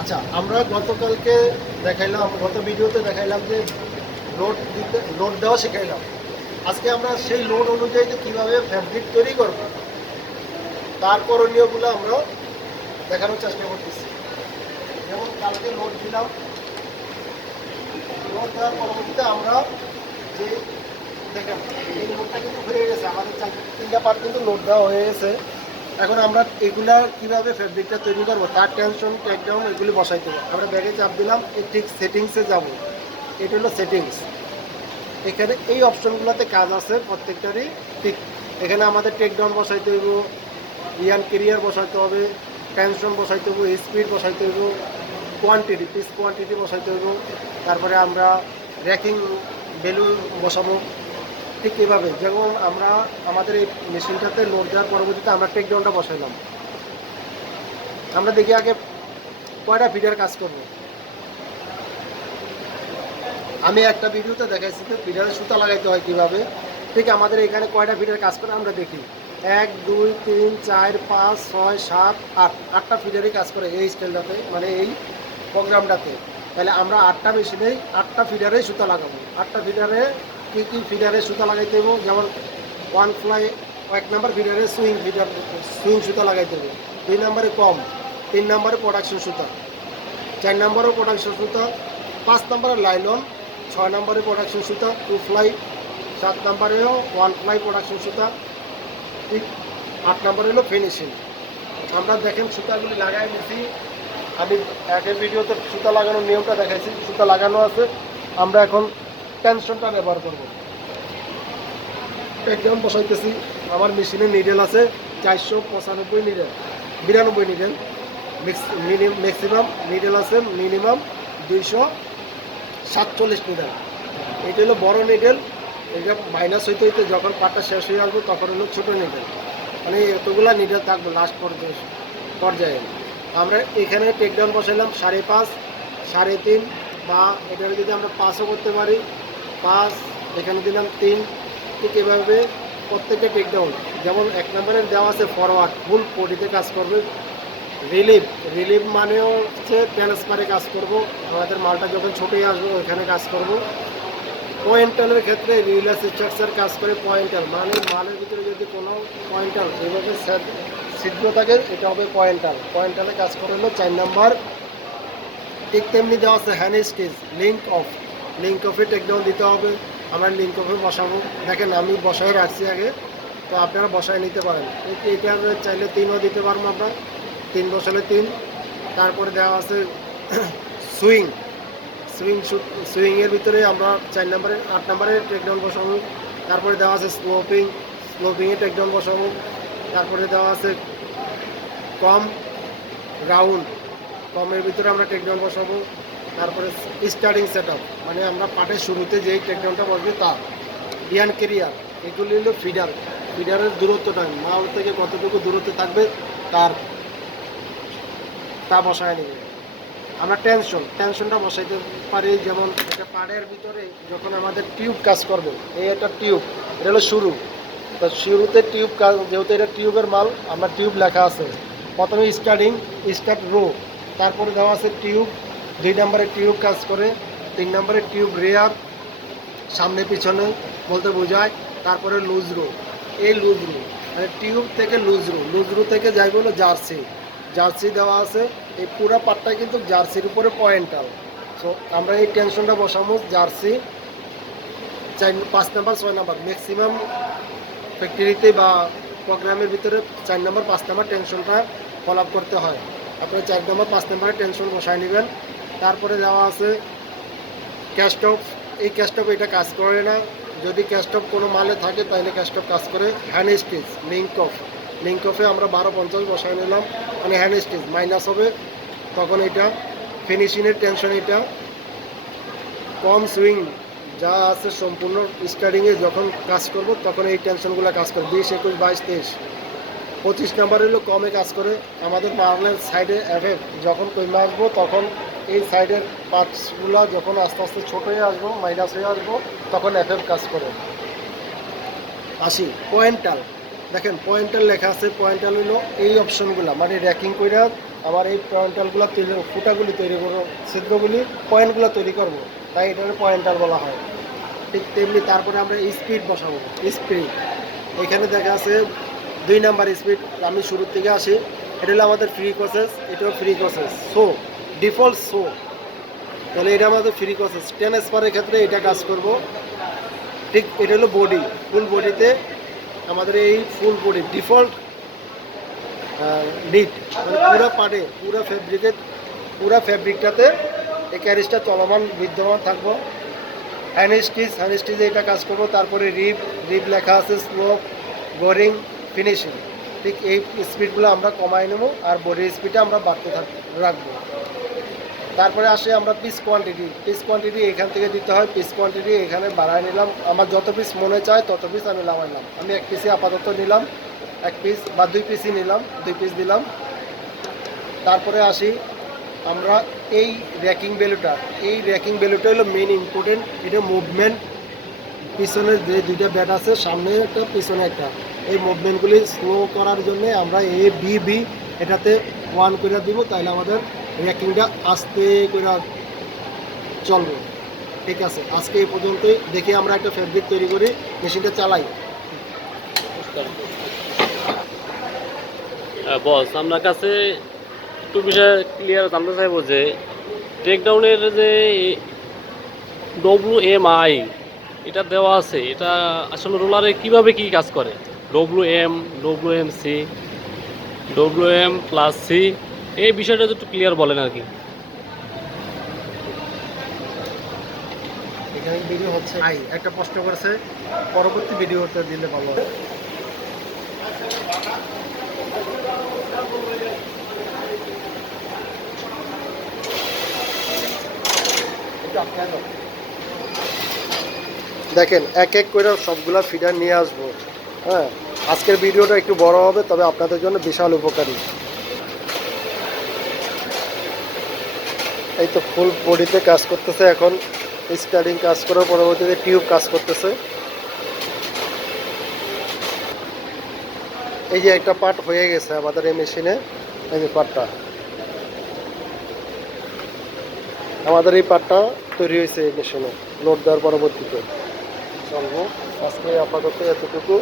আচ্ছা আমরা গতকালকে দেখাইলাম, গত ভিডিওতে দেখাইলাম যে লোড দিতে লোড দেওয়া শেখাইলাম। আজকে আমরা সেই লোড অনুযায়ী কীভাবে ফ্যাব্রিক তৈরি করব, তার করণীয়গুলো আমরা দেখানোর চেষ্টা করতেছি। যেমন কালকে লোড দিলাম লোড দেওয়ার পরবর্তীতে আমরা যে, দেখেন, এই লোডটা কিন্তু হয়ে গেছে, আমাদের তিনটা পার্ট কিন্তু লোড দেওয়া হয়ে গেছে। এখন আমরা এগুলা কীভাবে ফেব্রিকটা তৈরি করব, তার টেনশন টেকডাউন এগুলি বসাইতে হবে। আমরা ব্যাগে চাপ দিলাম, এই ঠিক সেটিংসে যাব। এটা হলো সেটিংস এখানে এই অপশনগুলোতে কাজ আছে প্রত্যেকটারই ঠিক। এখানে আমাদের টেকডাউন বসাইতে হইব ইয়ান কেরিয়ার বসাইতে হবে টেনশন বসাইতে হইব স্পিড বসাইতে হইব কোয়ান্টিটি পিস কোয়ান্টিটি বসাইতে হইব। তারপরে আমরা র্যাকিং বেলুন বসাবো। ঠিক এভাবে। যেমন আমরা আমাদের এই মেশিনটাতে লোড দেওয়ার পরবর্তীতে আমরা টেকডাউনটা বসাইলাম। আমরা দেখি আগে কয়টা ফিডার কাজ করব। আমি একটা ভিডিওতে দেখাইছি যে ফিডারে সুতা লাগাইতে হয় কীভাবে। ঠিক আমাদের এখানে কয়টা ফিডার কাজ করে আমরা দেখি। এক, দুই, তিন, চার, পাঁচ, ছয়, সাত, আট। আটটা ফিডারই কাজ করে এই স্টাইলটাতে মানে এই প্রোগ্রামটাতে তাহলে আমরা আটটা মেশিনেই আটটা ফিডারেই সুতা লাগাবো। আটটা ফিডারে কী ফিডারে সুতা লাগাইতে হবে যেমন ওয়ান ফ্লাই এক নাম্বার ফিডারে সুইং ফিডার সুইং সুতা লাগাইতে হবে দুই নম্বরে কম তিন নম্বরে প্রোডাকশন সুতা, চার নম্বরে প্রোডাকশন সুতা, পাঁচ নম্বরে লাইলন ছয় নম্বরে প্রোডাকশন সুতা টু ফ্লাই সাত নম্বরেও ওয়ান ফ্লাই প্রোডাকশন সুতা আট নম্বরে হলো ফিনিশিং আমরা দেখেন সুতাগুলি লাগাই নিছি। আমি আগের ভিডিওতে সুতা লাগানোর নিয়মটা দেখাইছি, সুতা লাগানো আছে। আমরা এখন টেনশনটা ব্যবহার করব। একদম বসাইতেছি, আমার মেশিনে নিডেল আছে, চারশো পঁচানব্বই নিডেল বিরানব্বই নিডেল ম্যাক্সিমাম নিডেল আছে মিনিমাম দুইশো সাতচল্লিশ নিডেল এটা হলো বড় নিডেল এটা মাইনাস হইতে হইতে যখন পাটটা শেষ হয়ে আসবে, তখন হলো ছোটো নিডেল মানে এতগুলা নিডেল থাকব লাস্ট পর্যায়ে পর্যায়ে। আমরা এখানে টেকডাউন বসাইলাম সাড়ে পাঁচ, সাড়ে তিন, বা এখানে যদি আমরা পাঁচও করতে পারি পাঁচ এখানে দিলাম তিন। ঠিক এভাবে প্রত্যেকটা টেকডাউন যেমন এক নম্বরের দেওয়া আছে ফরওয়ার্ড ফুল পটিতে কাজ করবে। রিলিফ রিলিফ মানেও হচ্ছে ট্রান্সফারে কাজ করব। আমাদের মালটা যখন ছুটে আসবে, ওইখানে কাজ করব। পয়েন্টালের ক্ষেত্রে রিলাস স্ট্রাকচার কাজ করে পয়েন্টাল মানে মালের ভিতরে যদি কোনো পয়েন্টাল এভাবে ছিদ্র থাকে, এটা হবে পয়েন্টাল পয়েন্টালে কাজ করে হলো চার নাম্বার। ঠিক তেমনি দেওয়া আছে hand stitch link off link অফে takedown দিতে হবে। আমরা লিঙ্ক অফে বসাবো। দেখেন, আমি বসায় রাখছি আগে। তো আপনারা বসায় নিতে পারেন। এইটা চাইলে তিনও দিতে পারব আমরা। তিন বসালে তিন। তারপরে দেওয়া আছে সুইং সুইং সুইংয়ের ভিতরে আমরা চার নম্বরে, আট নম্বরে টেকডাউন বসাবো। তারপরে দেওয়া আছে স্লোপিং স্লোপিংয়ে টেকডাউন বসাবো। তারপরে দেওয়া আছে কম রাউন্ড কমের ভিতরে আমরা টেকডাউন বসাবো। তারপরে স্টার্টিং সেট মানে আমরা পাটের শুরুতে যেই টেকডাউনটা বসবে তা ইয়ান কেরিয়ার এগুলি হলো ফিডার ফিডারের দূরত্ব দূরত্বটা, মাল থেকে কতটুকু দূরত্বে থাকবে তার, তা বসায় নেবে। আমরা টেনশন টেনশনটা বসাইতে পারি, যেমন একটা পাড়ের ভিতরে যখন আমাদের টিউব কাজ করবে, এই একটা টিউব এটা হলো শুরু। তো শুরুতে টিউব কাজ, যেহেতু এটা টিউবের মাল, আমরা টিউব লেখা আছে। প্রথমে স্টার্টিং স্টার্ট রো তারপরে দেওয়া আছে টিউব দুই নম্বরে টিউব কাজ করে, তিন নম্বরে টিউব রেয়ার, সামনে পিছনে বলতে বোঝায়, তারপরে লুজ রো। এই লুজরু মানে টিউব থেকে লুজ রো লুজ রো থেকে যাই বলো জার্সি। জার্সি দেওয়া আছে, এই পুরো পাটটা কিন্তু জার্সির উপরে পয়েন্টাল। সো আমরা এই টেনশনটা বসাবো জার্সি, চার, পাঁচ নাম্বার, ছয় নাম্বার। ম্যাক্সিমাম ফ্যাক্টরিতে বা প্রোগ্রামের ভিতরে চার নম্বর, পাঁচ নাম্বার টেনশনটা ফলো করতে হয়। আপনার চার নম্বর, পাঁচ নম্বরের টেনশন বসায় নেবেন। তারপরে দেওয়া আছে ক্যাস্টপ এই ক্যাস্টপ এটা কাজ করে না। যদি ক্যাস্টপ কোনো মালে থাকে, তাহলে ক্যাস্টপ কাজ করে। Hand stitch link off link অফে আমরা বারো পঞ্চাশ বসায় নিলাম। মানে হ্যান্ড স্টিচ মাইনাস হবে। তখন এটা ফিনিশিংয়ের টেনশন এটা। কম সুইং যা আছে সম্পূর্ণ স্টার্টিংয়ে যখন কাজ করব, তখন এই টেনশনগুলো কাজ করে। বিশ, একুশ, বাইশ, তেইশ। পঁচিশ নাম্বার হলো কমে কাজ করে। আমাদের মারলের সাইডে এফএফ যখন কমে আসব, তখন এই সাইডের পার্টসগুলো যখন আস্তে আস্তে ছোট হয়ে আসব মাইনাস হয়ে আসব, তখন এফএফ কাজ করে। আসি পয়েন্টাল দেখেন পয়েন্টাল লেখা আছে পয়েন্টাল হলো এই অপশনগুলো মানে র্যাকিং করে আমার এই পয়েন্টালগুলো তৈরি, ফুটাগুলি তৈরি করব, ছিদ্রগুলি পয়েন্টগুলো তৈরি করব, তাই এটাকে পয়েন্টাল বলা হয়। ঠিক তেমনি তারপরে আমরা স্পিড বসাবো স্পিড এখানে দেখা আছে দুই নাম্বার স্পিড আমি শুরুর থেকে আসি, এটা হলো আমাদের ফ্রি প্রসেস এটাও free process so default so তাহলে এটা আমাদের ফ্রি প্রসেস টেন স্পারের ক্ষেত্রে এটা কাজ করব। ঠিক এটা হলো বডি ফুল বডিতে আমাদের এই ফুল বডি ডিফল্ট নিট পুরো পাড়ে, পুরো ফেব্রিকের পুরো ফ্যাব্রিকটাতে এই ক্যারিজটা চলমান, বিদ্যমান থাকব। হ্যান্ড স্টিচ হ্যান্ড স্টিচে এটা কাজ করব। তারপরে রিপ রিপ লেখা আছে স্লোপ বোরিং ফিনিশিং ঠিক এই স্পিডগুলো আমরা কমাই নেব আর বডির স্পিডটা আমরা বাড়তে থাক, রাখব। তারপরে আসে আমরা পিস কোয়ান্টিটি পিস কোয়ান্টিটি এখান থেকে দিতে হয় পিস কোয়ান্টিটি এখানে বাড়ায় নিলাম। আমার যত পিস মনে চায়, তত পিস আমি লাগাইলাম আমি এক পিসে আপাতত নিলাম, এক পিস বা দুই পিসই নিলাম, দুই পিস দিলাম। তারপরে আসি আমরা এই র্যাকিং ভ্যালুটা এই র্যাকিং ভ্যালুটা হলো মেন ইম্পর্টেন্ট এটা মুভমেন্ট পিছনে যে দুইটা ব্যাট আছে, সামনে একটা, পিছনে একটা। এই মুভমেন্টগুলি স্লো করার জন্য আমরা এ বি বি এটাতে ওয়ান করে দিব তাহলে আমাদের র্যাকিংটা আস্তে করে চলবে। ঠিক আছে? আজকে এই পর্যন্তই। দেখি আমরা একটা ফেব্রিক তৈরি করি, মেশিনটা চালাই। বস আপনার কাছে একটু বিষয় ক্লিয়ার জানতে চাইব যে টেকডাউনের যে ডব্লু এম আই এটা দেওয়া আছে, এটা আসলে রোলারে কীভাবে কি কাজ করে? W M W M C W M plus C এই বিষয়টা একটু ক্লিয়ার বলেন আর কি। এখানে ভিডিও হচ্ছে। আই একটা প্রশ্ন করেছে পরবর্তী ভিডিওতে দিলে ভালো হয়। দেখেন এক এক করে সবগুলা ফিডার নিয়ে আসব। হ্যাঁ আজকের ভিডিওটা একটু বড় হবে তবে আপনাদের জন্য বিশাল উপকারী। এই তো ফুল বডিতে কাজ করতেছে এখন। স্টার্টিং কাজ করার পরবর্তীতে টিউব কাজ করতেছে। এই যে একটা পার্ট হয়ে গেছে আমাদের এই মেশিনে এই যে পার্টটা আমাদের এই পার্টটা তৈরি হয়েছে এই মেশিনে লোড দেওয়ার পরবর্তীতে। চলবো। আজকে আপাতত এতটুকু।